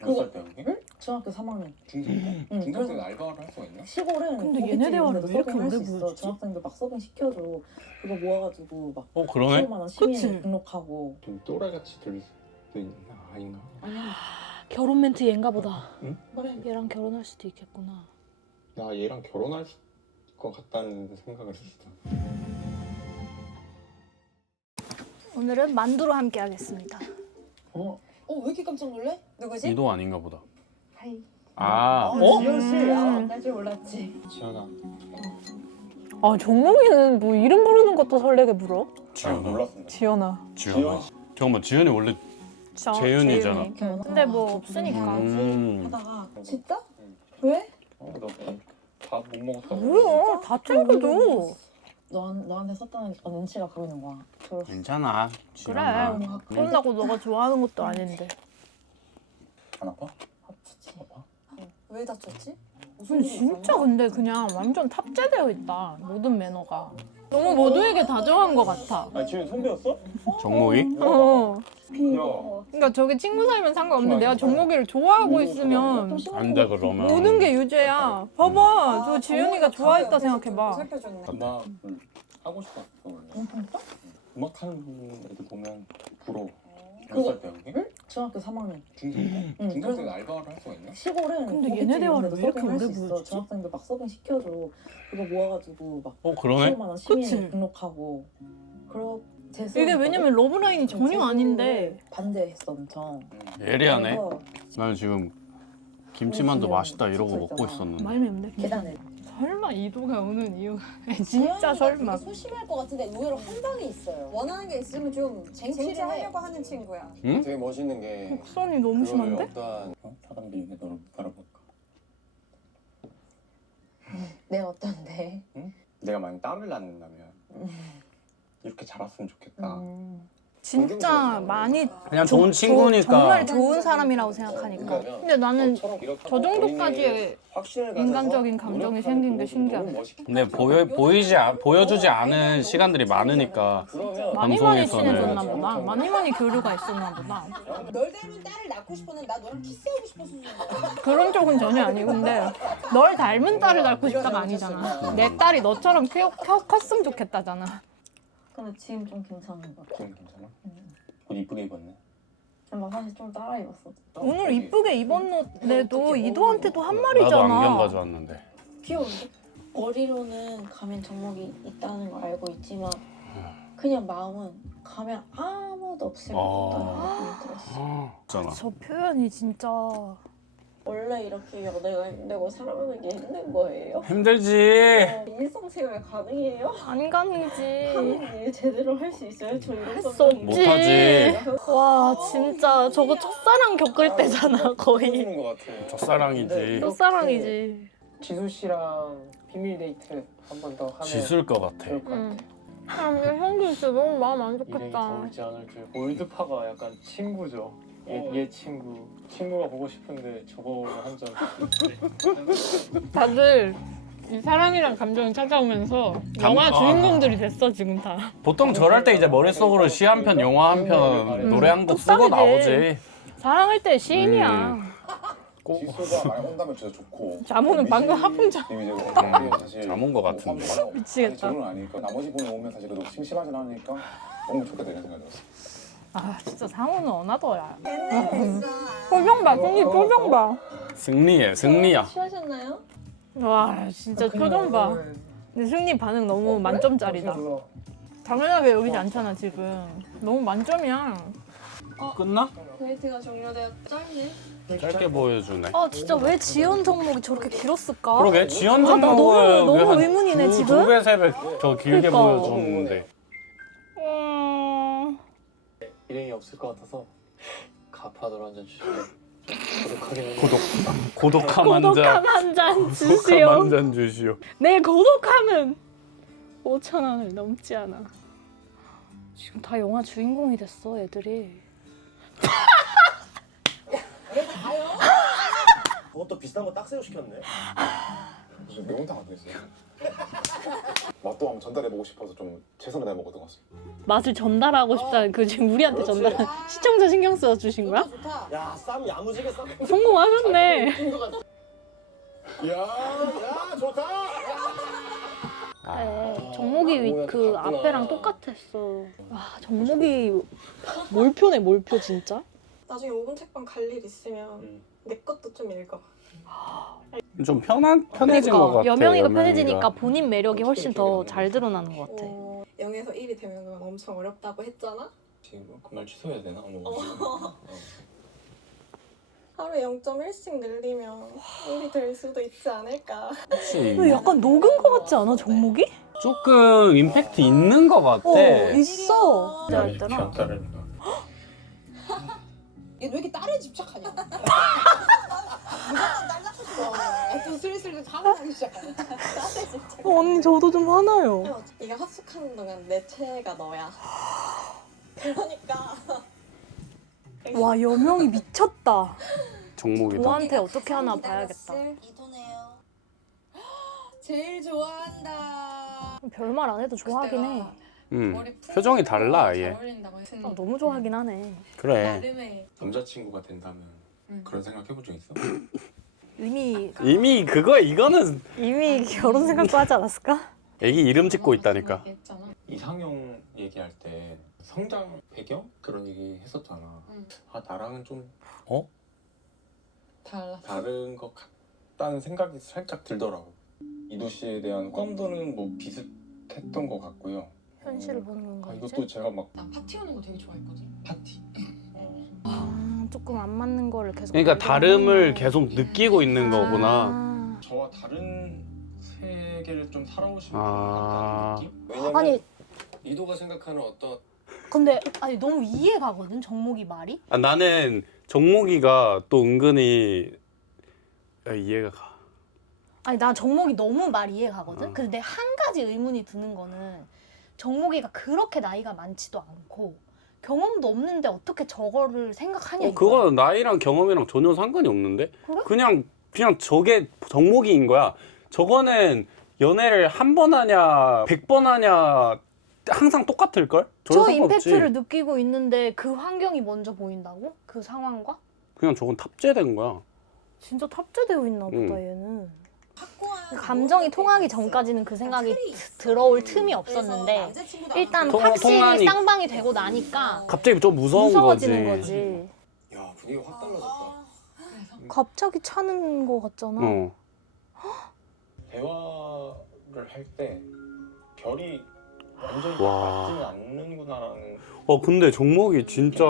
몇 살 때였니? 응? 중학교 3학년. 중3 때? 응, 중3 때 그래서- 알바를 할 수가 있나? 시골은 근데 고깃집 얘네 대화를 있는데도 왜 이렇게 서빙 할수 오래 있어. 보여주지? 중학생들 막 서빙 시켜줘. 그거 모아가지고 막 그러네? 15만 원 시민 그치? 등록하고. 좀 또래같이 들릴 수도 있는 아이인가? 아니야. 결혼 멘트 얘인가 보다. 응? 그래. 얘랑 결혼할 수도 있겠구나. 나 얘랑 결혼할 것 같다는 생각을 했어. 오늘은 만두로 함께 하겠습니다. 왜 이렇게 깜짝 놀래? 누구지? 이도 아닌가 보다. 하이. 아, 지현 씨. 나줄 몰랐지. 지연아. 아 정몽이는 뭐 이름 부르는 것도 설레게 불어? 지연아. 몰랐습니다. 지연아. 지연아. 잠깐만, 지연이 원래 재윤이잖아. 재윤이. 근데 뭐 없으니까. 하다가 진짜? 왜? 밥 못 먹었다고. 뭐야? 다 챙겨줘. 너한테 썼다는 눈치가 보이는 거야. 괜찮아. 그래. 지연아. 그런다고 너가 좋아하는 것도 아닌데. 안 아파? 아프지. 아파? 왜 다쳤지? 진짜 근데 그냥 완전 탑재되어 있다. 모든 매너가. 너무 모두에게 다정한 것 같아. 아 지금 선배였어? 정목이? 어. 야. 그러니까 저게 친구 사이면 상관없는데 내가 정목이를 좋아하고 있으면 안 돼, 그러면. 모든 게 유죄야. 봐봐. 저 지윤이가 좋아했다 생각해봐. 나 하고 싶었어 원래. 음악 하는 애들 보면 부러워. 몇 살 때였니? 응? 중학교 3학년. 중3 때? 응, 중3 그래서- 때 알바를 할 수가 있나? 시골은 근데 고깃집 얘네 대화를 있는데도 왜 이렇게 서빙 할수 오래 있어. 보여주지? 중학생들 막 서빙 시켜줘. 그거 모아가지고 막 그러네? 15만 원 시민 그치? 등록하고. 이게 왜냐면 러브라인이 전혀 아닌데 반대했어 엄청. 예리하네. 그래서 나는 지금 김치만두 맛있다 이러고 먹고 있었는데. 많이 맵네. 계단을. 설마 이도가 오는 이유가 진짜 설마. 소심할 것 같은데 의외로 한 방에 있어요. 원하는 게 있으면 좀 쟁취하려고 하는 친구야. 응? 되게 멋있는 게 곡선이 너무 심한데? 어떠한 사람들이 너를 바라볼까? 내가 어떤데? 내가 만약 땀을 낳는다면 이렇게 자랐으면 좋겠다. 진짜 많이 그냥 좋은 친구니까. 정말 좋은 사람이라고 생각하니까. 근데 나는 저 정도까지의 인간적인 감정이 생긴 게 신기하네. 근데 보여주지 않은 시간들이 많으니까. 많이 방송에서는. 친해졌나 보다. 많이 교류가 있었나 보다. 널 닮은 딸을 낳고 싶었는데 나 너랑 키스하고 싶어서 그런 거야. 그런 쪽은 전혀 아니고 근데 널 닮은 딸을 낳고 싶다가 아니잖아. 내 딸이 너처럼 컸으면 좋겠다잖아. 근데 지금 좀 괜찮은 것 같아. 지금 괜찮아? 옷 이쁘게 입었네. 나 사실 좀 따라 입었어. 오늘 이쁘게 입었는데도 이도한테도 한 나도 안경 말이잖아. 가져왔는데. 귀여운데? 머리로는 가면 정목이 있다는 걸 알고 있지만 그냥 마음은 가면 아무도 없을 것 같다는 느낌이 들었어. 있잖아. 저 표현이 진짜 원래 이렇게 연애가 힘들고 사랑하는 게 힘든 거예요? 힘들지. 일상생활 가능해요? 안 가능이지. 하는 일 제대로 할 수 있어요? 저 이런 수 감정이 못하지. 와 진짜 저거 첫사랑 겪을 때잖아 거의. 해주는 것 같아. 첫사랑이지. 첫사랑이지. 지수 씨랑 비밀 데이트 한 번 더 하면 지술 것 같아. 좋을 것 응. 같아. 아, 근데 형도 진짜 너무 마음 안 일행이 좋겠다. 더울지 않을지 올드파가 약간 친구죠. 얘 친구가 보고 싶은데 저거 한 점. 다들 이 사랑이란 감정이 찾아오면서 영화 주인공들이 됐어 지금 다. 보통 저럴 때 이제 머릿속으로 시 한 편, 영화 한 편, 노래 한 곡 쓰고 뚝딱이지. 나오지. 사랑할 때 시인이야. 지수가 말 온다면 진짜 좋고. 자모는 방금 하품자. 이미 이제 사실 잠온 것 같은데. 미치겠다. 결혼은 아니니까 나머지 분이 오면 사실 그래도 심심하진 않으니까 너무 좋겠다 이런 생각이 들었어. 아 진짜 상호는 어나더야. 표정 봐, 승리 표정 봐. 승리야. 취하셨나요? 와 진짜 표정 봐. 근데 승리 반응 너무 만점짜리다. 당연하게 여기지 않잖아 지금. 너무 만점이야. 끝나? 데이트가 종료되었 짧네. 짧게 보여주네. 아 진짜 왜 지연 정목이 저렇게 길었을까? 그러게 지연 아, 나 정목은 너무 의문이네, 지금? 2배, 3배 더 길게 그러니까. 보여줬는데. 일행이 없을 것 같아서 가파도로 한 잔 주시면 고독하긴 한데. 고독함 한 고독함 잔. 한 잔 고독함 주시오. 한 잔 주시오. 내 고독함은 5,000원을 넘지 않아. 지금 다 영화 주인공이 됐어 애들이. 그것도 비슷한 거 딱새우 시켰네. 무슨 매운탕 안 됐어요? 맛도 한번 전달해보고 싶어서 좀 최선을 다해먹었던 것 같습니다. 맛을 전달하고 싶다는 그 지금 우리한테 전달 시청자 신경 써 주신 거야? 좋다. 야, 쌈 야무지게 쌈. 성공하셨네. 야, 좋다. 네, 정목이 그 앞에랑 똑같았어. 와, 정목이 몰표네 몰표 진짜. 나중에 5분 책방 갈 일 있으면 내 것도 좀 읽어. 좀 편해진 것 같아. 여명이가 편해지니까 본인 매력이 훨씬 더 잘 드러나는 것 같아. 0에서 1이 되면 그건 엄청 어렵다고 했잖아? 지금 그 말 취소해야 되나? 하루에 0.1씩 늘리면 1이 될 수도 있지 않을까. 그치. 근데 약간 녹은 것 같지 않아 정목이? 조금 임팩트 있는 것 같아. 있어. 야, 진짜 있더라. 귀엽다를. 얘 왜 이렇게 딸에 집착하냐? 무조건 딸 낳고 싶어. 또 슬슬 사고나기 시작하네. 딸에 집착. 언니 저도 좀 화나요. 네가 합숙하는 동안 내 최애가 너야. 그러니까 와 여명이 미쳤다. 정목이다. 저한테 어떻게 하나 봐야겠다. 이도네요. 제일 좋아한다. 별말 안 해도 좋아하긴 해. 표정이 달라 아예. 아, 너무 좋아하긴 하네. 그래. 남자친구가 된다면 그런 생각 해본 적 있어? 이미 이거는 결혼 생각도 하지 않았을까? 애기 이름 짓고 있다니까. 이상형 얘기할 때 성장 배경 그런 얘기 했었잖아. 아 나랑은 좀 다른 것 같다는 생각이 살짝 들더라고. 이도 씨에 대한 호감도는 뭐 비슷했던 것 같고요. 현실을 보는 건가 이것도 제가 막 나 파티 오는 거 되게 좋아했거든. 파티. 조금 안 맞는 거를 계속. 그러니까 다름을 계속 음. 느끼고 있는 거구나. 저와 다른 세계를 좀 살아오신 분 아. 같다는 느낌? 왜냐면 아니 이도가 생각하는 어떤 근데 아니 너무 이해가거든 정목이 말이. 아, 나는 정목이가 또 은근히 이해가 가. 아니 나 정목이 너무 말 이해가거든. 근데 내 한 가지 의문이 드는 거는 정목이가 그렇게 나이가 많지도 않고 경험도 없는데 어떻게 저거를 생각하냐. 이거야. 그거는 나이랑 경험이랑 전혀 상관이 없는데? 그래? 그냥 저게 정목이인 거야. 저거는 연애를 한 번 하냐 100번 하냐 항상 똑같을걸? 전혀 저 상관없지. 임팩트를 느끼고 있는데 그 환경이 먼저 보인다고? 그 상황과? 그냥 저건 탑재된 거야. 진짜 탑재되어 있나 보다 응. 얘는. 확고한 감정이 통하기 전까지는 그 생각이 들어올 틈이 없었는데 일단 확실히 통하니- 쌍방이 되고 나니까 갑자기 좀 무서워지는 거지. 야 분위기가 확 달라졌다. 갑자기 차는 거 같잖아. 어. 대화를 할 때 결이 완전히 와. 맞지는 않는구나라는 근데 정목이 진짜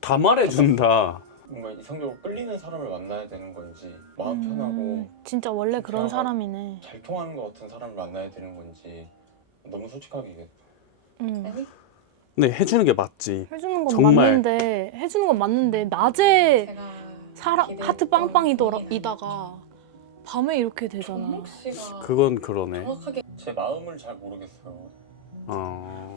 다 말해준다. 뭔가 이성적으로 끌리는 사람을 만나야 되는 건지 마음 편하고 진짜 원래 그런 진짜 사람이네. 잘 통하는 것 같은 사람을 만나야 되는 건지 너무 솔직하게 얘기했다. 근데 해주는 게 맞지. 해주는 건 정말. 맞는데 낮에 제가 하트 빵빵이다가 밤에 이렇게 되잖아. 정목 씨가 그건 그러네. 정확하게 제 마음을 잘 모르겠어요.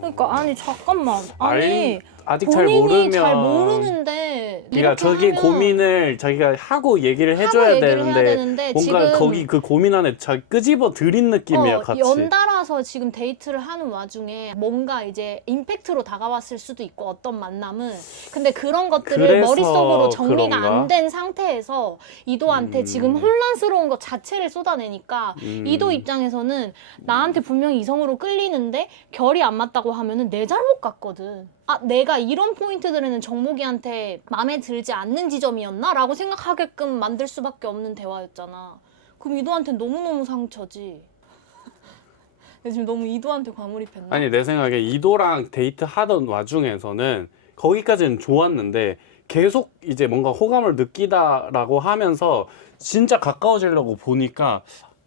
그러니까 아니 잠깐만 아니 아직 잘 본인이 모르면. 잘 모르는데 그러니까 이렇게 저기 하면 고민을 자기가 하고 얘기를 하고 해줘야 얘기를 해야 되는데 되는데 뭔가 지금 거기 그 고민 안에 자 끄집어 들인 느낌이야 같이. 연달아서 지금 데이트를 하는 와중에 뭔가 이제 임팩트로 다가왔을 수도 있고 어떤 만남은 근데 그런 것들을 그래서 머릿속으로 정리가 그런가? 안 된 상태에서 이도한테 지금 혼란스러운 것 자체를 쏟아내니까 이도 입장에서는 나한테 분명히 이성으로 끌리는데 결이 안 맞다고 하면은 내 잘못 같거든. 아 내가 이런 포인트들은 정목이한테 마음에 들지 않는 지점이었나? 라고 생각하게끔 만들 수밖에 없는 대화였잖아. 그럼 이도한테 너무너무 상처지. 내가 지금 너무 이도한테 과몰입했나? 아니 내 생각에 이도랑 데이트 하던 와중에서는 거기까지는 좋았는데 계속 이제 뭔가 호감을 느끼다라고 하면서 진짜 가까워지려고 보니까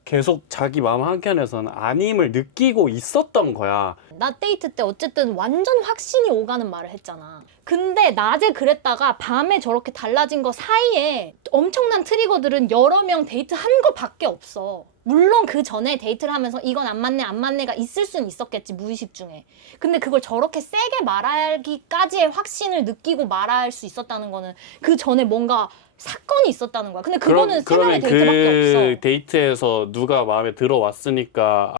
계속 자기 마음 한켠에서는 아님을 느끼고 있었던 거야. 나 데이트 때 어쨌든 완전 확신이 오가는 말을 했잖아. 근데 낮에 그랬다가 밤에 저렇게 달라진 거 사이에 엄청난 트리거들은 여러 명 데이트 한 거밖에 없어. 물론 그 전에 데이트를 하면서 이건 안 맞네가 있을 수는 있었겠지 무의식 중에. 근데 그걸 저렇게 세게 말하기까지의 확신을 느끼고 말할 수 있었다는 거는 그 전에 뭔가 사건이 있었다는 거야. 근데 그거는 세 명의 그러면 데이트밖에 그 없어. 데이트에서 누가 마음에 들어왔으니까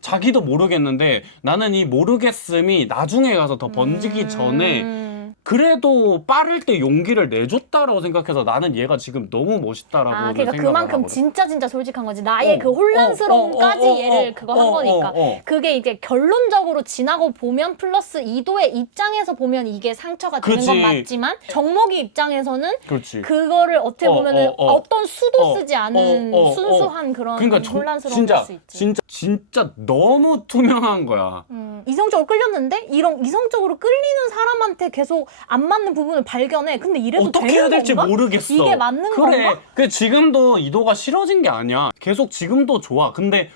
자기도 모르겠는데 나는 이 모르겠음이 나중에 가서 더 번지기 전에 그래도 빠를 때 용기를 내줬다라고 생각해서 나는 얘가 지금 너무 멋있다라고 그러니까 생각을 그만큼 하거든. 진짜 솔직한 거지. 나의 그 혼란스러움까지 얘를 그거 한 거니까. 그게 이제 결론적으로 지나고 보면 플러스 이도의 입장에서 보면 이게 상처가 되는 건 그치. 맞지만 정목이 입장에서는 그렇지. 그거를 어떻게 보면은 어떤 수도 어, 쓰지 않은 순수한 그런 그러니까 혼란스러움일 수 있지. 진짜 너무 투명한 거야. 이성적으로 끌렸는데 이런 이성적으로 끌리는 사람한테 계속 안 맞는 부분을 발견해. 근데 이래도 어떻게 되는 해야 될지 건가? 모르겠어. 이게 맞는 그래. 건가? 그 지금도 이도가 싫어진 게 아니야. 계속 지금도 좋아. 근데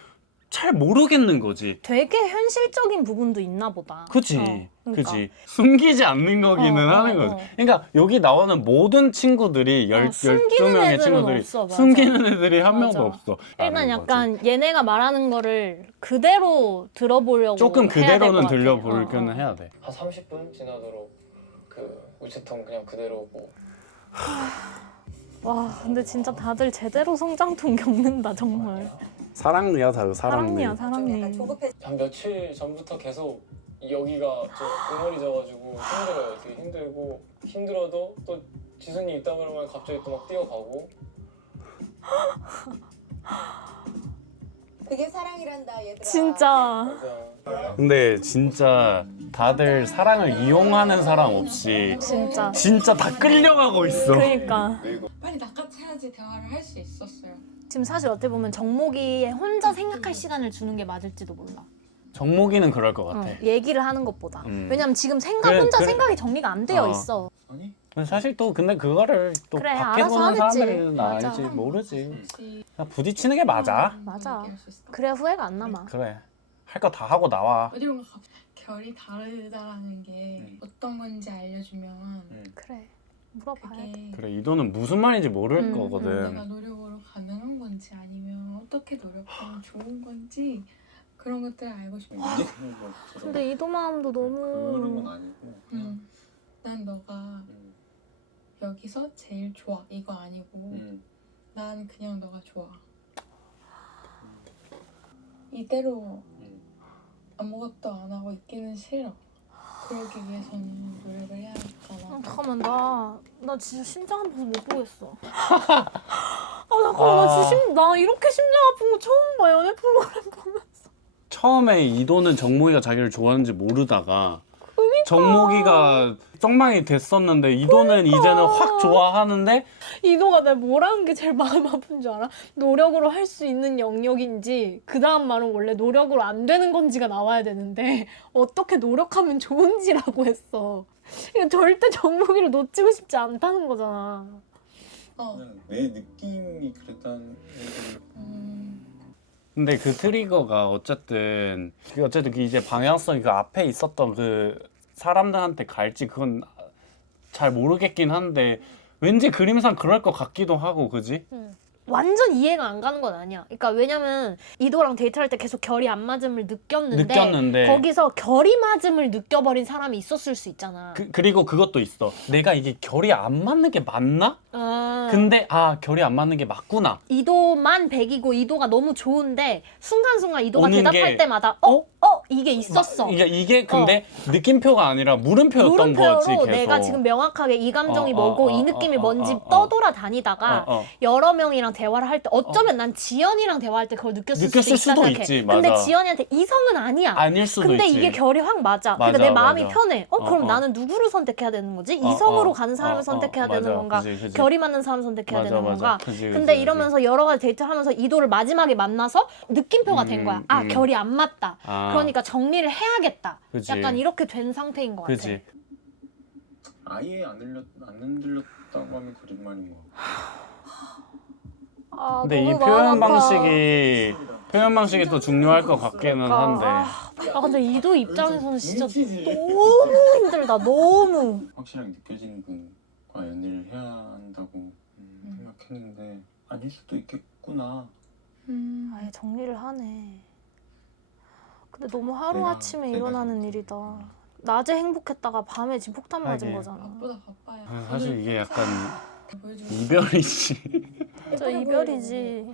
잘 모르겠는 거지. 되게 현실적인 부분도 있나 보다. 그치. 그러니까. 그치. 숨기지 않는 거기는 하는 거지. 그러니까 여기 나오는 모든 친구들이 숨기는 12명의 애들은 친구들이 없어, 맞아. 숨기는 애들이 한 맞아. 명도 없어. 일단 라는 약간 거지. 얘네가 말하는 거를 그대로 들어보려고 조금 해야 될것 그대로는 같아. 들려보려는 해야 돼. 한 30분 지나도록 그 우체통 그냥 그대로고. 와 근데 진짜 다들 제대로 성장통 겪는다 정말. 사랑니야 다 사랑니. 사랑니야 좀 사랑니. 약간 조급해. 한 며칠 전부터 계속 여기가 좀 응어리져가지고 힘들어요. 되게 힘들고 힘들어도 또 지순이 있다 그러면 갑자기 또 막 뛰어가고. 그게 사랑이란다 얘들아. 진짜. 맞아. 근데 진짜 다들 사랑을 이용하는 사람 없이 진짜 다 끌려가고 있어. 그러니까 빨리 낚아채야지 대화를 할 수 있었어요. 지금 사실 어떻게 보면 정목이 혼자 생각할 시간을 주는 게 맞을지도 몰라. 정목이는 그럴 것 같아. 얘기를 하는 것보다. 왜냐면 지금 그래, 혼자 그래. 생각이 정리가 안 되어 어. 있어. 아니? 사실 또 근데 그거를 또 그래, 밖에 알아서 보는 하겠지. 사람들은 맞아. 알지 모르지. 혹시 그냥 부딪히는 게 맞아. 맞아. 얘기할 수 있어? 그래야 후회가 안 남아. 그래. 할 거 다 하고 나와. 어디론가 결이 다르다라는 게 어떤 건지 알려주면 그래. 물어봐야 돼. 그게 그래 이도는 무슨 말인지 모를 음, 내가 거거든. 노력으로 가능한 건지 아니면 어떻게 노력하면 좋은 건지 그런 것들을 알고 싶어. 근데 이도 마음도 그런 건 너무 아니고 난 너가 여기서 제일 좋아 이거 아니고 난 그냥 너가 좋아. 이대로 아무것도 안 하고 있기는 싫어. 그러기 위해서는 노력을 해야 하니까. 잠깐만 나 진짜 심장 아파서 못 보겠어. 잠깐만 나 이렇게 심장 아픈 거 처음 봐 연애 프로그램 보면. 처음에 이도는 정목이가 자기를 좋아하는지 모르다가 정목이가 썩망이 됐었는데 이도는 이제는 확 좋아하는데 이도가 날 뭐라는 게 제일 마음 아픈 줄 알아? 노력으로 할 수 있는 영역인지 그 다음 말은 원래 노력으로 안 되는 건지가 나와야 되는데 어떻게 노력하면 좋은지라고 했어. 그러니까 절대 정목이를 놓치고 싶지 않다는 거잖아. 그냥 내 느낌이 그랬다는 얘기를 근데 그 트리거가 어쨌든 그 이제 방향성이 그 앞에 있었던 그 사람들한테 갈지 그건 잘 모르겠긴 한데 왠지 그림상 그럴 것 같기도 하고 그지? 완전 이해가 안 가는 건 아니야. 그러니까 왜냐면 이도랑 데이트할 때 계속 결이 안 맞음을 느꼈는데 거기서 결이 맞음을 느껴버린 사람이 있었을 수 있잖아. 그리고 그것도 있어. 내가 이게 결이 안 맞는 게 맞나? 근데 결이 안 맞는 게 맞구나. 이도만 100이고 이도가 너무 좋은데 순간순간 이도가 오는 대답할 게, 때마다 이게 있었어. 이게 근데 느낌표가 아니라 물음표였던 거지 물음표로 계속. 내가 지금 명확하게 이 감정이 뭐고 이 느낌이 뭔지 떠돌아다니다가 어. 여러 명이랑 대화를 할 때 어쩌면 난 지연이랑 대화할 때 그걸 느꼈을 느꼈을 수도 수도 있다 있지, 생각해. 근데 맞아. 지연이한테 이성은 아니야. 아닐 수도 근데 있지. 이게 결이 확 맞아. 그러니까 맞아, 내 마음이 맞아. 편해. 그럼 나는 누구를 선택해야 되는 거지? 이성으로 가는 사람을 선택해야 되는 맞아. 건가? 그지. 결이 맞는 사람을 선택해야 맞아, 되는 맞아. 건가? 그지, 근데 그지. 이러면서 여러 가지 데이트를 하면서 이도를 마지막에 만나서 느낌표가 된 거야. 결이 안 맞다. 그러니까 정리를 해야겠다. 그지. 약간 이렇게 된 상태인 것 같아. 그지. 아예 안 흔들렸다고 하면 거짓말인 거 같아. 근데 이 너무 마음 아파. 표현 방식이 또 중요할 것 같기는 한데. 근데 이도 입장에서는 진짜 너무 힘들다. 너무. 확실하게 느껴지는 분과 연애를 해야 한다고 생각했는데 아닐 수도 있겠구나. 아예 정리를 하네. 근데 너무 하루아침에 일어나는 일이다. 낮에 행복했다가 밤에 지금 폭탄 맞은 하긴. 거잖아. 나보다 바빠요. 아, 사실 이게 약간 보여주고 이별이지. 진짜 이별이지.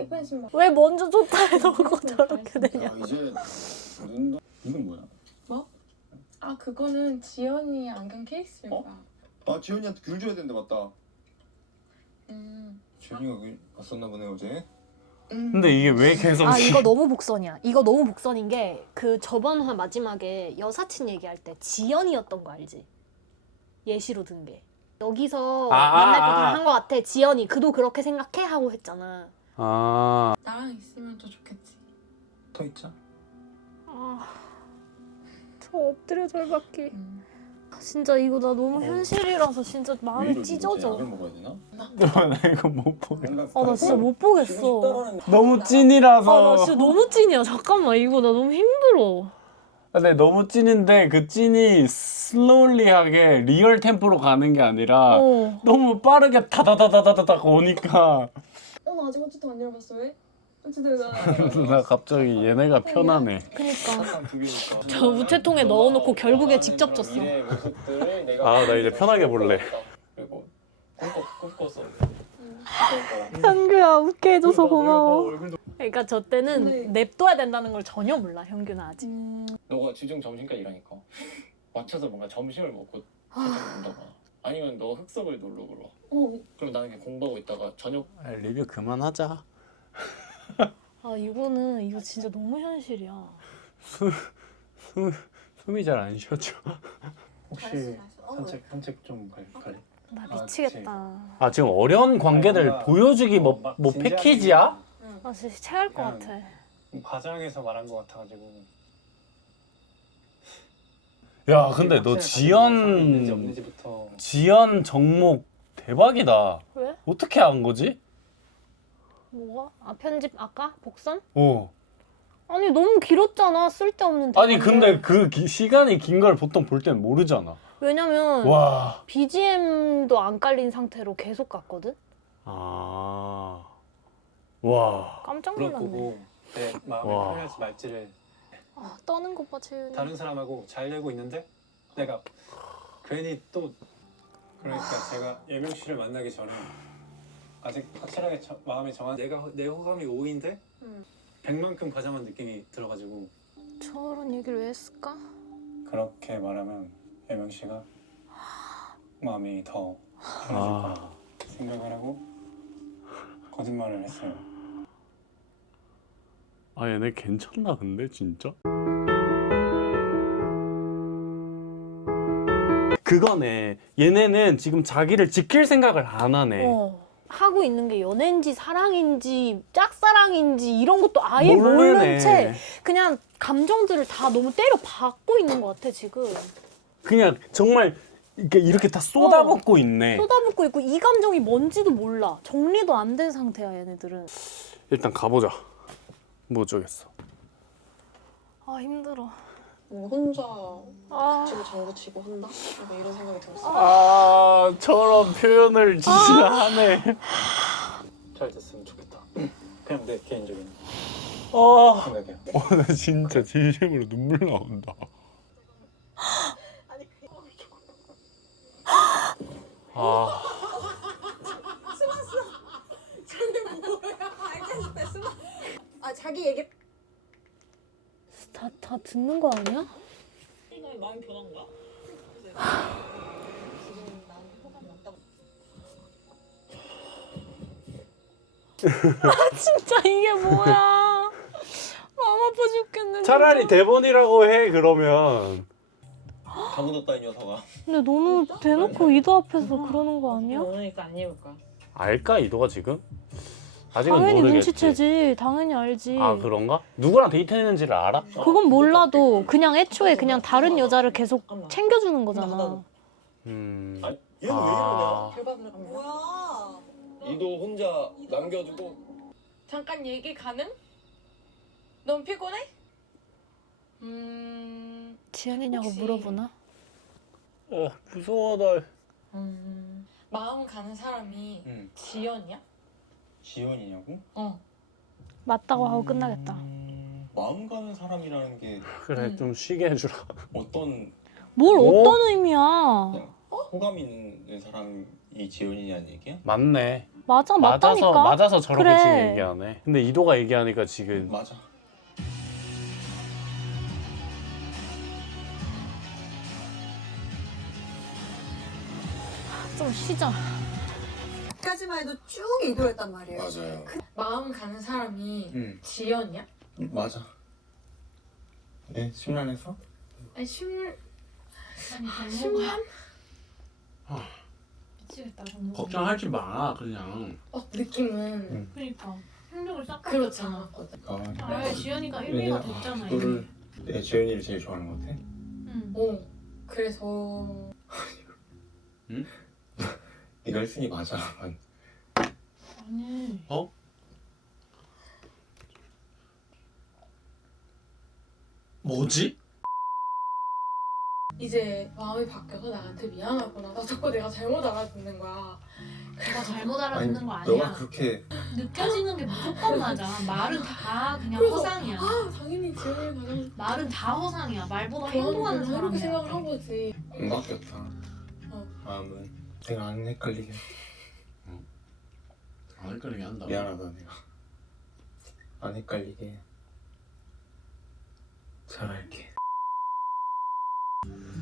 예쁜 신발. 왜 먼저 좋다 해놓고 저렇게 되냐. 이제 눈도 이건 뭐야? 아 그거는 지연이 안경 케이스일 어? 거야. 아 지현이한테 귤 줘야 되는데 맞다. 음. 지현이가 귤 왔었나 보네 어제. 근데 이게 왜 계속 아 이거 너무 복선이야. 이거 너무 복선인 게 그 저번 화 마지막에 여사친 얘기할 때 지연이었던 거 알지? 예시로 든 게. 여기서 만날 거 다 한 거 같아. 지연이 그도 그렇게 생각해 하고 했잖아. 아 나랑 있으면 더 좋겠지. 더 있자. 저 엎드려 절받기. 음. 진짜 이거 나 너무 현실이라서 진짜 마음이 찢어져. 약을 먹어야 되나? 나 이거 못 보게. 나 진짜 못 보겠어. 너무 나 찐이라서. 진짜 너무 찐이야. 잠깐만 이거 나 너무 힘들어. 근데 너무 찐인데 그 찐이 슬로울리하게 리얼 템포로 가는 게 아니라 너무 빠르게 다다다다다닥 오니까 나 아직 호주도 안 열어봤어 왜? 어쨌든 나 갑자기 얘네가 편하네. 그니까 두 개니까. 저 우체통에 넣어놓고 결국에 직접 줬어. 미래의 모습들을 내가 아, 나 이제 편하게 볼래. 그리고 꿈꿨어. 현규야 웃게 해줘서 고마워. 그러니까 저 때는 냅둬야 된다는 걸 전혀 몰라 현규는 아직. 너가 주중 점심까지 일하니까 맞춰서 뭔가 점심을 먹고 살짝 논다거나 아니면 너가 흑석을 놀러 그러. 그럼 나는 그냥 공부하고 있다가 저녁 아, 리뷰 그만하자. 이거 진짜 너무 현실이야. 숨이 잘 안 쉬어져. 혹시 산책 좀 갈래? 나 미치겠다. 아 지금 어려운 관계들 뭔가 보여주기 뭐 진지하게 패키지야? 나 진짜 체할 것 그냥 같아. 과장해서 말한 것 같아가지고. 야 근데 너 있는지 없는지부터. 지연 정목 대박이다. 왜? 어떻게 한 거지? 뭐가? 편집 아까? 복선? 아니 너무 길었잖아. 쓸데없는 아니 대화인데. 근데 그 시간이 긴 걸 보통 볼 때는 모르잖아. 왜냐면 와. BGM도 안 깔린 상태로 계속 갔거든? 아. 와. 깜짝 그럴 놀랐네. 거고 내 마음을 와. 표현할지 말지를 떠는 것 봐, 재윤이. 다른 사람하고 잘 되고 있는데 내가 괜히 또 그러니까 제가 예명 씨를 만나기 전에 아직 확실하게 마음이 정한 내 호감이 5인데 100만큼 과장한 느낌이 들어가지고 저런 얘기를 왜 했을까? 그렇게 말하면 예명 씨가 마음이 더 편해질 거라고 생각을 하고 거짓말을 했어요. 아 얘네 괜찮나 근데 진짜? 그거네. 얘네는 지금 자기를 지킬 생각을 안 하네. 하고 있는 게 연애인지 사랑인지 짝사랑인지 이런 것도 아예 모르네. 모른 채 그냥 감정들을 다 너무 때려 박고 있는 것 같아 지금. 그냥 정말 이렇게 다 쏟아붓고 있네. 쏟아붓고 있고 이 감정이 뭔지도 몰라. 정리도 안 된 상태야 얘네들은. 일단 가보자. 뭐 어쩌겠어. 아 힘들어. 혼자 아, 지금 장구 치고 한다? 약간 이런 생각이 들었어. 아 저런 표현을 진짜 하네. 잘 됐으면 좋겠다. 그냥 내 개인적인 아, 생각이야. 나 진짜 진심으로 눈물 나온다. 아, 자기 얘기 다 듣는 거 아니야? 마음이 변한 거야? 진짜 이게 뭐야? 마음 아파 죽겠네. 차라리 진짜. 대본이라고 해 그러면. 다 묻었다 이 녀석아. 근데 너무 대놓고 이도 앞에서 그러는 거 아니야? 오늘니까 안 입을 거야. 알까 이도가 지금? 아직은 당연히 모르겠지. 눈치채지. 당연히 알지. 아 그런가? 누구랑 데이트했는지를 알아? 그건 몰라도 그냥 애초에 그냥 다른 여자를 계속 챙겨주는 거잖아. 음. 아니 얘는 왜 이러냐? 결과 들어갑니다. 뭐야? 이도 혼자 남겨주고 잠깐 얘기 가능? 넌 피곤해? 지연이냐고 혹시- 물어보나? 무서워 나. 마음 가는 사람이 응. 지연이야? 지연이냐고? 어. 맞다고 하고 끝나겠다. 마음 가는 사람이라는 게 그래 좀 쉬게 해주라. 어떤 뭘 오? 어떤 의미야? 그냥 호감 있는 사람이 지연이란 얘기야? 맞네. 맞아, 맞다니까. 맞아서 저렇게 그래. 지금 얘기하네. 근데 이도가 얘기하니까 지금 맞아. 좀 쉬자. 까지만 해도 쭉 이도였단 말이에요. 맞아요. 마음 가는 사람이 응 지연이야? 맞아. 네 심란해서? 아니 아니, 심란? 미치겠다, 정말. 걱정하지 마 그냥. 느낌은 그러니까 힘들고 싹 그렇지 않았거든. 아, 지연이가 1위가 됐잖아. 이거를 내 지연이를 제일 좋아하는 것 같아. 응. 그래서 네가 1순위 맞아. 아니. 뭐지? 이제 마음이 바뀌어서 나한테 미안하구나. 나 자꾸 내가 잘못 알아듣는 거야. 내가 잘못 알아듣는 거 너가 아니야. 그렇게 느껴지는 게 무조건 맞아. 말은 다 그냥 그래서- 허상이야. 당연히 지연이 가장 말은 다 허상이야. 말보다 행동하는 이렇게 사람이야. 생각을 한 거지. 안 바뀌었다. 어. 마음은 내가 안 헷갈리게 안 헷갈리게 한다. 미안하다 내가 안 헷갈리게 잘할게.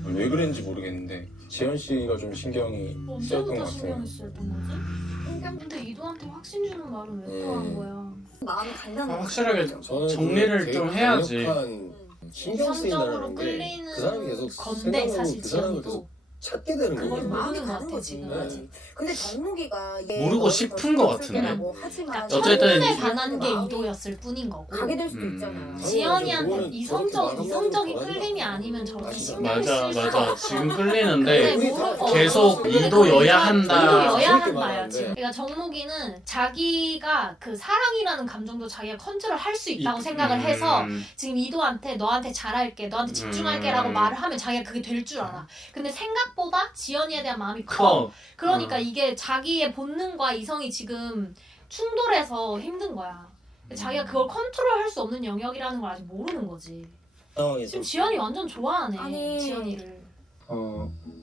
왜 그랬는지 모르겠는데 지현 씨가 좀 신경이 쓰였던 것 언제부터 같아요. 신경을 쓰였던 거지? 근데 이도한테 확신 주는 말은 왜 또 한 거야? 마음이 간다는 거. 확실하게 저는 정리를 되게 좀 해야지. 강력한 신경 이성적으로 쓰인다는 게 끌리는 그 사람이 계속 건데 생각하고 사실 그 사람을 지연이도 계속 찾게 되는 그걸 거예요. 마음이 모르는 것 가는 같아, 거지. 지금. 네. 근데 정목이가 모르고 싶은 것 같은데. 하지만 어쨌든 첫눈에 반한 게 이도였을 뿐인 거고. 가게 될 수도 음. 있잖아. 지연이한테 그거는 이성적인 저렇게 끌림이 아니면 저렇게 신경 맞아 쓸 맞아. 수가 지금 없어. 끌리는데 근데 모르고 계속 이도여야 한다. 이도여야 그렇게 한다야 말하는데. 지금. 그러니까 정목이는 자기가 그 사랑이라는 감정도 자기가 컨트롤 할 수 있다고 생각을 해서 지금 이도한테 너한테 잘할게, 너한테 집중할게라고 말을 하면 자기가 그게 될 줄 알아. 근데 생각보다 지연이에 대한 마음이 커. 그러니까 이게 자기의 본능과 이성이 지금 충돌해서 힘든 거야. 자기가 그걸 컨트롤할 수 없는 영역이라는 걸 아직 모르는 거지. 지금 지연이 완전 좋아하네. 아니. 지연이를.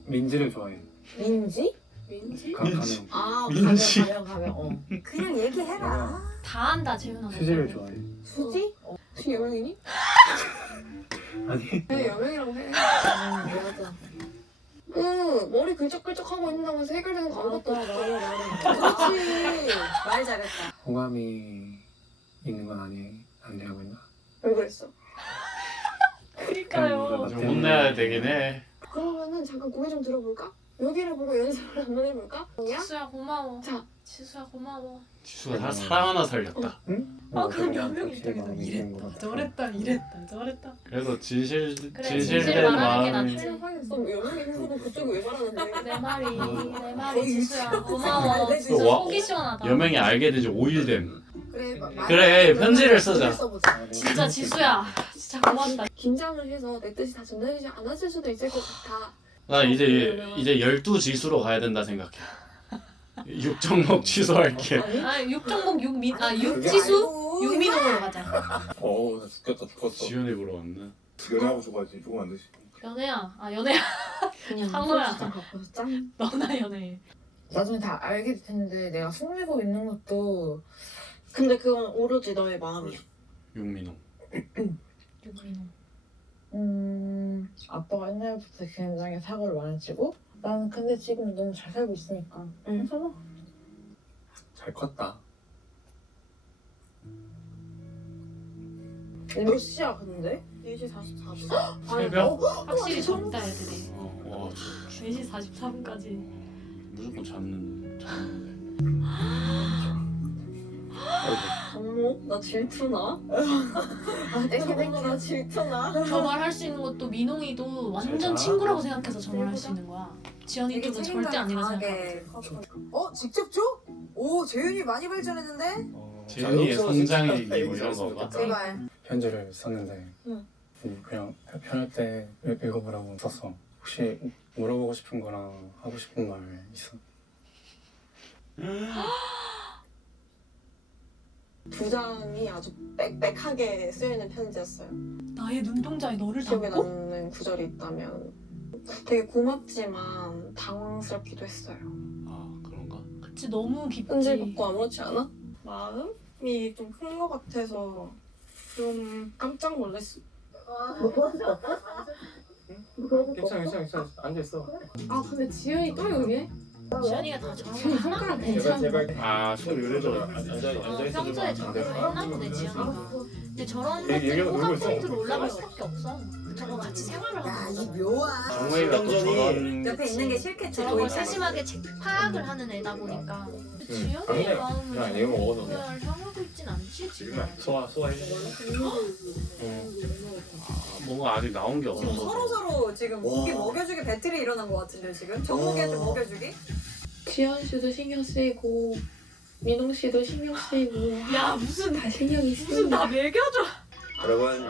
민지를 좋아해. 민지? 민지? 가면 아 민지. 가면. 그냥 얘기해라. 다 한다 재윤아. 수지를 좋아해. 수지? 지금 여명이니? 아니 왜 여명이라고 해? 맞아. 머리 긁적긁적하고 있는다면서 해결되는 거 아무것도 없어. 그렇지. 말 잘했다. 호감이 있는 건 아니라고 했나? 왜 그랬어? 그러니까요. 좀 혼내야 되긴 해. 그러면은 잠깐 고개 좀 들어볼까? 여기를 보고 연습을 한번 해볼까? 지수야 고마워. 자. 지수야 고마워. 지수가 사랑 하나 살렸다. 아 그럼 연명이 있다. 이랬다 저랬다. 그래도 진실된 진실 말하는 게 마음이. 낫지. 하겠어. 여명이 해서는 그쪽이 왜 말하는데? 내 말이 지수야 고마워. 또 진짜 와- 속이 시원하다. 여명이 알게 되지 5일 됨. 그래. 그래, 편지를 쓰자. 진짜 지수야 진짜 고맙다. 긴장을 해서 내 뜻이 다 전달되지 않았을 수도 있을 것 같아. 나 이제 12지수로 가야 된다 생각해. 6정목 취소할게. 아 육정목 육지수 육민호로 가자. 어우 나 죽겠어. 지연이 보러 왔나? 연애하고 좋아하지. 조금 안 되지. 연애야 연애야. 그냥 상호야. 소주 좀 갖고 와서 짠. 너나 연애. 나중에 다 알게 될 텐데 내가 숨기고 있는 것도 근데 그건 오로지 너의 마음이야. 육민호. 육민호. 아빠가 옛날부터 굉장히 사고를 많이 치고 나는 근데 지금 너무 잘 살고 있으니까 괜찮아. 잘 컸다. 몇 시야 근데? 4시 44분. 새벽? 확실히 젊다 애들이. 와 4시 44분까지. 무조건 잤는데. 어머 나 질투나? 땡겨 나 질투나? 저 말 할 수 있는 것도 민홍이도 완전 친구라고 생각해서 저 말 할 수 있는 거야. 지연이 쪽은 절대 아니라 생각하고. 직접 줘? 오 재윤이 많이 발전했는데? 재현이의 성장일기 뭐 이런 거 봐. 제발. 편지를 썼는데 그냥 편할 때 읽어보라고 썼어. 혹시 물어보고 싶은 거나 하고 싶은 말 있어? 두 장이 아주 빽빽하게 쓰여있는 편지였어요. 나의 눈동자에 너를 기억에 남는 구절이 있다면 되게 고맙지만 당황스럽기도 했어요. 아 그런가? 그치 너무 깊지. 편지 받고 아무렇지 않아? 마음이 좀 큰 것 같아서 좀 깜짝 놀랐어. 괜찮아. 앉아있어. 아 근데 지연이 또 요리해? 지연이가 다 저런 지연이 거 손가락 하나도 괜찮아? 아, 손 요래져. 평소에 저런 거 했나 보네 지연이가. 근데 저런 것들이 얘기하고 호감 놀고 있어. 포인트로 올라갈 수밖에 없어. 저거 같이 생활을 하는 거잖아. 정우이가 또 저런 옆에 있는 게 싫겠지. 저런 걸 세심하게 파악을 하는 애다 보니까. 지연이의 마음을 그냥 이거 먹어도 돼. 잘 향하고 있진 않지 지금. 소화해. 뭔가 아직 나온 게 없어. 서로 지금 고기 먹여주기 배틀이 일어난 것 같은데 지금 정욱이한테 먹여주기? 지연 씨도 신경 쓰이고 민홍 씨도 신경 쓰이고 야 무슨 다 신경이 쓰이고 무슨 나 먹여줘. 여러분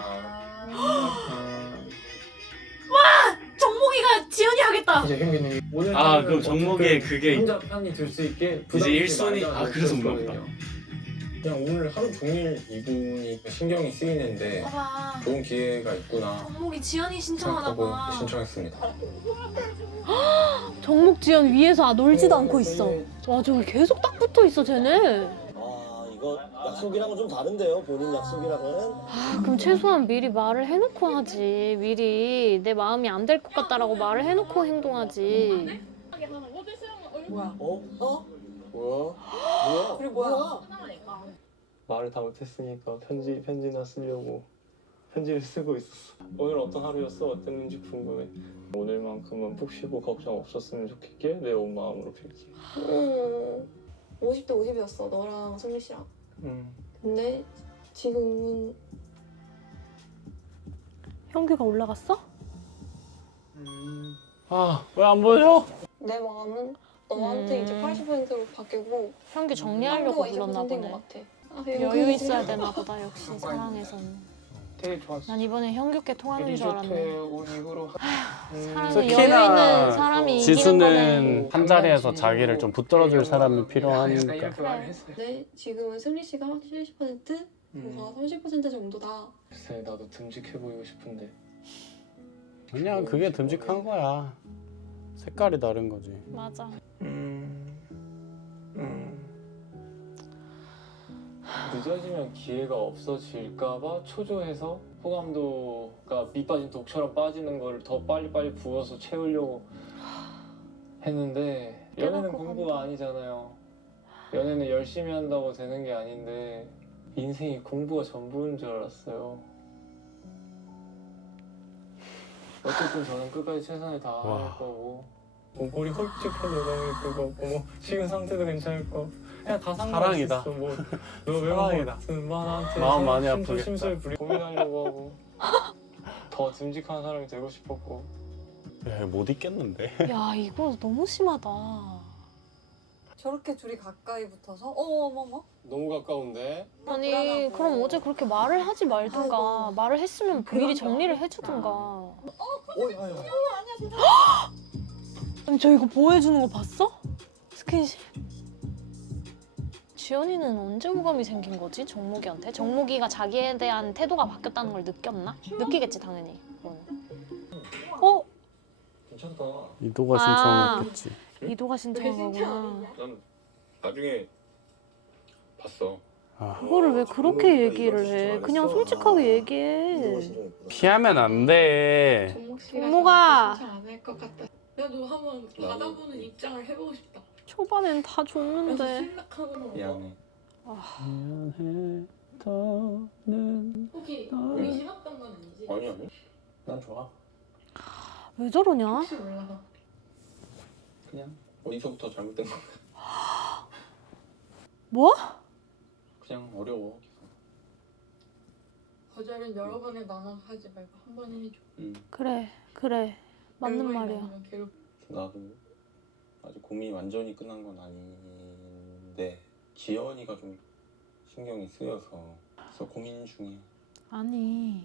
정목이가 지연이 하겠다. 이제 형님 오늘 아 그럼 정목의 그게 혼자 편히 들 수 있게 이제 1순위 아 그래서 그런가 보다. 그냥 오늘 하루 종일 이분이 신경이 쓰이는데 봐봐. 좋은 기회가 있구나 정목이 지연이 신청하나 생각하고 봐. 신청했습니다. 정목 지연 위에서 놀지도 않고 있어. 와 저기 계속 딱 붙어 있어 쟤네. 아 이거 약속이랑은 좀 다른데요. 본인 약속이랑은. 아 그럼 최소한 미리 말을 해놓고 하지. 미리 내 마음이 안 될 것 같다라고 말을 해놓고 행동하지. 뭐야? 뭐야? 뭐야? 그리고 뭐야? 말을 다 못했으니까 편지나 쓰려고 편지를 쓰고 있었어. 오늘 어떤 하루였어? 어땠는지 궁금해. 오늘만큼은 푹 쉬고 걱정 없었으면 좋겠게 내 온 마음으로 빌게. 50대 50이었어 너랑 승리 씨랑. 근데 지금은 현규가 올라갔어? 아 왜 안 보여줘? 내 마음은 너한테 이제 80%로 바뀌고 현규 정리하려고 현규가 불렀나 20%인 보네. 것 같아. 여유 있어야 되나 보다 역시 사랑에서는. 되게 좋았어. 난 이번에 현규께 통하는 줄 알았네. 리조트에 온 이후로 사람은 여유 특히나 있는 사람이 이기는 지수는 거네. 한 자리에서 자기를 좀 붙들어줄 사람이 필요하니까. 이렇게 말을 했어요. 근데 지금은 승리 씨가 70%, 뭐가 30% 정도다. 글쎄 나도 듬직해 보이고 싶은데 그냥 그게 듬직한 거야. 색깔이 다른 거지. 맞아. 늦어지면 기회가 없어질까봐 초조해서 호감도가 밑 빠진 독처럼 빠지는 거를 더 빨리빨리 부어서 채우려고 했는데 연애는 공부가 아니잖아요. 연애는 열심히 한다고 되는 게 아닌데 인생이 공부가 전부인 줄 알았어요. 어쨌든 저는 끝까지 최선을 다할 와. 거고 머리 홀쭉한 여성일 거고 뭐 지금 상태도 괜찮을 거 그냥 다 사랑이다. 상관없어. 뭐너 사랑이다. 같은 만한테 마음 많이 심술 아프겠다. 심술 부리 고민하려고 하고 더 듬직한 사람이 되고 싶었고 못 있겠는데. 야 이거 너무 심하다. 저렇게 둘이 가까이 붙어서 어머머 너무 가까운데 아니 불안하고. 그럼 어제 그렇게 말을 하지 말든가. 아이고. 말을 했으면 미리 정리를 해주든가. 아니 저 이거 보호해주는 거 봤어? 스킨십? 지연이는 언제 호감이 생긴 거지? 정목이한테? 정목이가 자기에 대한 태도가 바뀌었다는 걸 느꼈나? 느끼겠지 당연히. 어? 괜찮다. 이도가 아. 신청했겠지. 이도가 신청한 거구나. 난 나중에 봤어. 아, 그거를 왜 그렇게 얘기를 해? 그냥 솔직하게 얘기해. 피하면 안 돼. 정목 씨가 정목아. 신청 안 할 것 같다. 나도 한번 받아보는 입장을 해보고 싶다. 초반엔 다 그래서 줬는데. 실력하고는 미안해. 미안해 더는 혹시 보기 싫었던 건 아니지? 아니. 난 좋아. 왜 저러냐? 혹시 몰라서. 그냥 어디서부터 잘못된 거. 뭐? 그냥 어려워. 거절은 여러 번에 나눠 하지 말고 한 번에 해줘. 그래 맞는 결국에 말이야. 나오면 괴롭. 나도 아직 고민이 완전히 끝난 건 아닌데 기현이가 좀 신경이 쓰여서 그래서 고민 중이야. 아니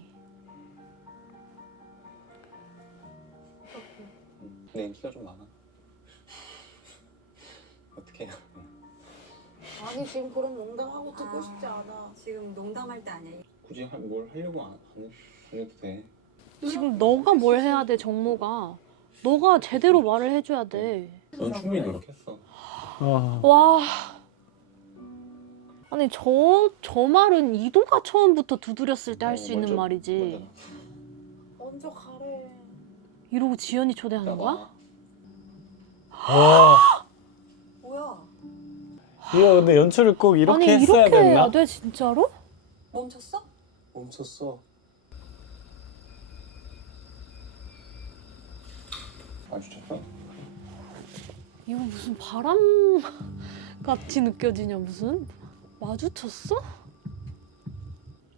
근데 인기가 좀 많아. 어떻게 해야 아니 지금 그런 농담하고 듣고 싶지 않아. 지금 농담할 때 아니야. 굳이 뭘 하려고 안 해도 돼. 지금 너가 뭘 해야 돼, 정모가. 너가 제대로 말을 해줘야 돼. 넌 충분히 노력했어. 와. 아니 저 말은 이도가 처음부터 두드렸을 때 할 수 있는 말이지. 먼저 가래. 이러고 지연이 초대하는 거야? 와. 뭐야? 이거 근데 연출을 꼭 이렇게 아니 했어야 이렇게 됐나? 해야 돼 진짜로? 멈췄어? 멈췄어. 마주쳤어? 이거 무슨 바람 같이 느껴지냐 무슨? 마주쳤어?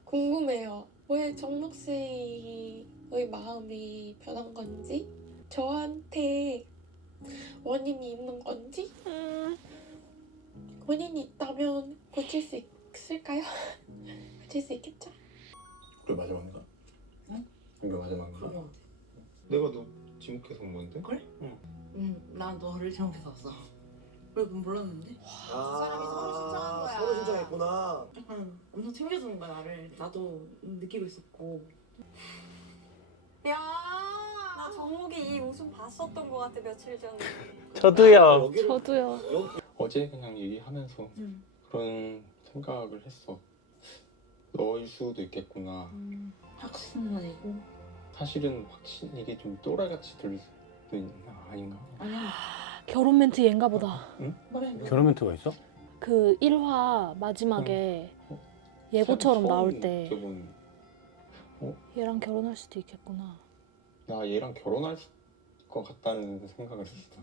궁금해요. 왜 정목 씨의 마음이 변한 건지, 저한테 원인이 있는 건지, 원인이 있다면 고칠 수 있을까요? 고칠 수 있겠죠? 우리 마지막인가? 응? 우리 마지막인가? 그럼. 내가 너 지목해서 온 건데? 그래? 난 너를 지목해서 왔어. 왜 그건 몰랐는데? 사람이 서로 신청한 거야. 서로 신청했구나. 약간 엄청 챙겨주는 거야 나를. 나도 느끼고 있었고. 야, 나 정목이 이 웃음 봤었던 것 같아 며칠 전에. 저도요. 저도요. 어제 그냥 얘기하면서 그런 생각을 했어. 너일 수도 있겠구나. 확신은 아니고. 사실은 이게 좀 또라이같이 들릴 수도 있나 아닌가? 아니야. 결혼 멘트 얘인가 보다. 결혼 멘트가 있어? 그 1화 마지막에 예고처럼 처음 나올 때 느껴본, 얘랑 결혼할 수도 있겠구나. 나 얘랑 결혼할 것 같다는 생각을 했어.